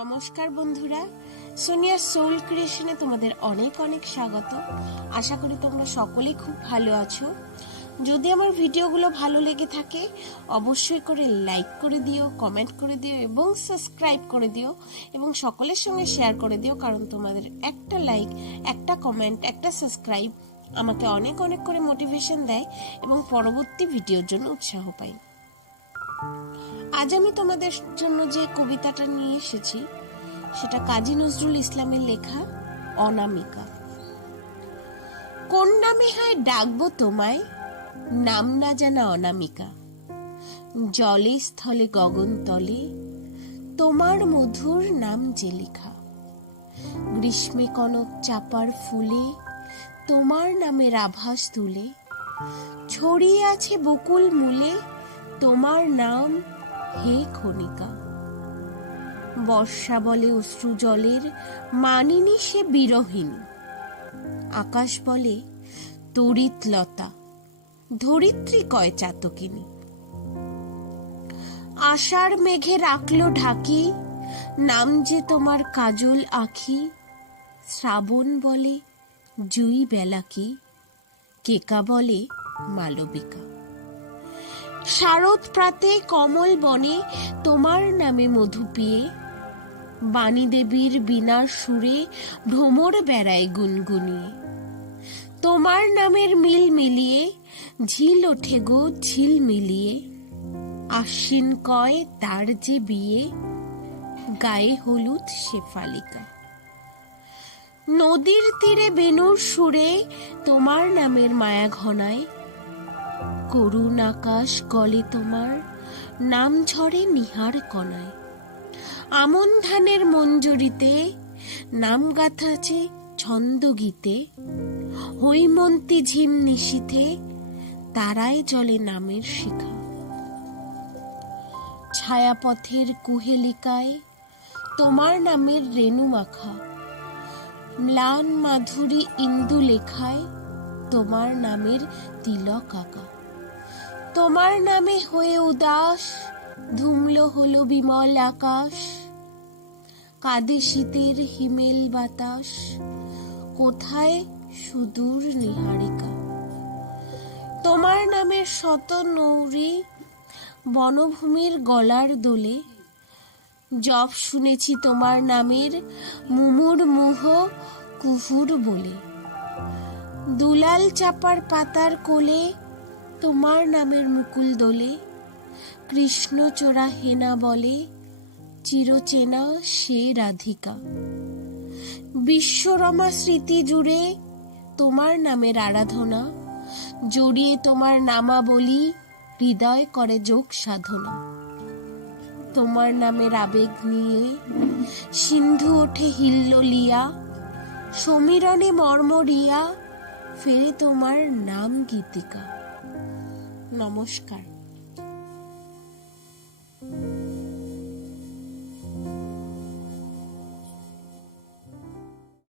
নমস্কার বন্ধুরা। সোনিয়া সোল ক্রিয়েশনে তোমাদের অনেক অনেক স্বাগত। আশা করি তোমরা সকলে খুব ভালো আছো। যদি আমার ভিডিওগুলো ভালো লেগে থাকে, অবশ্যই করে লাইক করে দিও কমেন্ট করে দিও এবং সাবস্ক্রাইব করে দিও এবং সকলের সঙ্গে শেয়ার করে দিও, কারণ তোমাদের একটা লাইক একটা কমেন্ট একটা সাবস্ক্রাইব আমাকে অনেক অনেক করে মোটিভেশন দেয় এবং পরবর্তী ভিডিওর জন্য উৎসাহ পাই আজ আমি তোমাদের জন্য যে কবিতাটা নিয়ে এসেছি, সেটা কাজী নজরুল ইসলামের লেখা অনামিকা। কোন নামে হয় ডাকবো তোমায়, নাম না জানা অনামিকা। জলে স্থলে গগন তলে, তোমার মধুর নাম যে লেখা। গ্রীষ্মে কনক চাপার ফুলে, তোমার নামের আভাস তুলে, ছড়িয়ে আছে বকুল মূলে, তোমার নাম হে খনিকা, বর্ষা বলে অশ্রু জলের মানিনি সে বিরহিনী আকাশ বলে তড়িৎ লতা, ধরিত্রী কয় চাতকিনী। আষাঢ় মেঘে রাখল ঢাকি, নাম যে তোমার কাজল আখি, শ্রাবণ বলে জুই বেলাকি, কেকা বলে মালবিকা। শারদ প্রাতে কমল বনে তোমার নামে মধু পিয়ে। বাণী দেবীর বিনার সুরে ভ্রমর বেড়ায় গুনগুনিয়ে তোমার নামের মিল মিলিয়ে, ঝিল ওঠে গো ঝিল মিলিয়ে। আশ্বিন কয় তার যে বিয়ে, গায়ে হলুদ শেফালিকা নদীর তীরে বেনুর সুরে তোমার নামের মায়া ঘনায় করুণ আকাশ গলে তোমার, নাম ঝরে নিহার কণায়। আমন ধানের মঞ্জরিতে, নাম গাথাছে ছন্দ গীতে হৈমন্তী ঝিম নিশীথে, তারায় জলে নামের শিখা। ছায়াপথের কুহেলিকায়, তোমার নামের রেণু মাখা ম্লান মাধুরী ইন্দু লেখায় তোমার নামের তিলক আঁকা। তোমার নামে হয়ে উদাস, ধুমল হলো বিমল আকাশ। কাঁদে শীতের হিমেল বাতাস, কোথায় সুদূর নিহারিকা? তোমার নামের শত নৌরি, বনভূমির গলার দোলে। জব শুনেছি তোমার নামের মুমুর মুহ, কুহুর বলে। দুলাল চাপার পাতার কোলে তোমার নামের মুকুল দোলে কৃষ্ণচোরা হেনা বলে, চিরচেনা সে রাধিকা। বিশ্বরমা স্মৃতি জুড়ে তোমার নামের আরাধনা, জড়িয়ে তোমার নামা বলি হৃদয় করে যোগ সাধনা। তোমার নামের আবেগ নিয়ে সিন্ধু ওঠে হিল্লোলিয়া সমীরণে মর্মরিয়া, ফেরে তোমার নাম গীতিকা। নমস্কার।